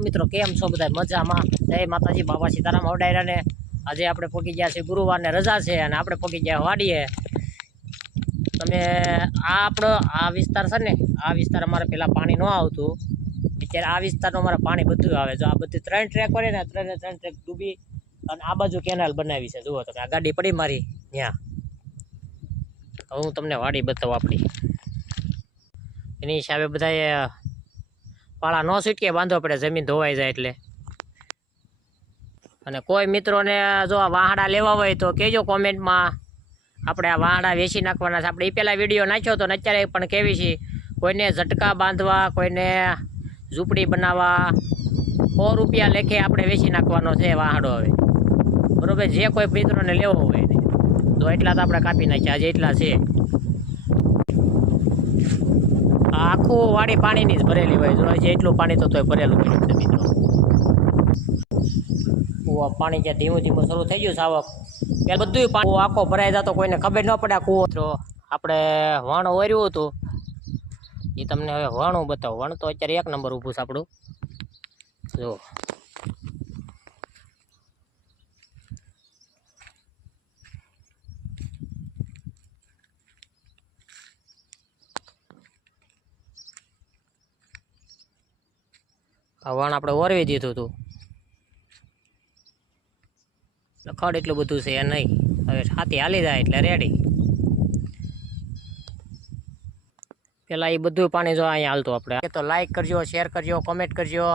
મિત્રો કેમ છો બધા મજામાં? જય માતાજી, બાબા સીતારામ અવડાયરા ને આજે આપણે પહોંચી ગયા છે ગુરુવારને રજા છે અને આપણે પહોંચી ગયા વાડીએ. તમે આપણો આ વિસ્તાર છે ને, આ વિસ્તાર અમારે પેલા પાણી ન આવતું, અત્યારે આ વિસ્તારનું અમારે પાણી બધું આવે. જો આ બધી 3 ટ્રેક પડે ને, 3 ટ્રેક ડૂબી અને આ બાજુ કેનાલ બનાવી છે. જુઓ તમે, આ ગાડી પડી મારી ત્યાં. હું તમને વાડી બતાવું આપણી. એની હિસાબે બધાએ પાળા ન છૂટકે બાંધવો પડે, જમીન ધોવાઈ જાય એટલે. અને કોઈ મિત્રોને જો આ વાહડા લેવા હોય તો કહેજો કોમેન્ટમાં. આપણે આ વાહડા વેચી નાખવાના છે. આપણે એ પહેલાં વિડીયો નાખ્યો હતો ને અત્યારે પણ કેવી છે, કોઈને ઝટકા બાંધવા, કોઈને ઝૂંપડી બનાવવા 100 રૂપિયા લેખે આપણે વેચી નાખવાનો છે વાહડો. હવે બરાબર, જે કોઈ મિત્રોને લેવો હોય ને તો એટલા તો આપણે કાપી નાખ્યા, આજે એટલા છે. આખું વાડી પાણીની જ ભરેલી હોય. જો છે એટલું પાણી તો તોય ભરેલું પડ્યું છે મિત્રો. કૂવા પાણી જ્યાં ધીમું ધીમું શરૂ થઈ ગયું સાવક, ત્યાં બધું પાણી આખો ભરાઈ જતો, કોઈને ખબર ન પડે. આ કૂવો તો આપણે વણ ઓર્યું હતું, એ તમને હવે વણું બતાવું. વણ તો અત્યારે 1 નંબર ઊભું છે આપણું. જો આ વણ આપણે ઓરવી દીધું હતું. ખડ એટલું બધું છે એ નહીં, હવે છાતી હાલી જાય એટલે રેડી. પેલા એ બધું પાણી જો અહીંયા હાલતું. આપણે તો લાઈક કરજો, શેર કરજો, કોમેન્ટ કરજો.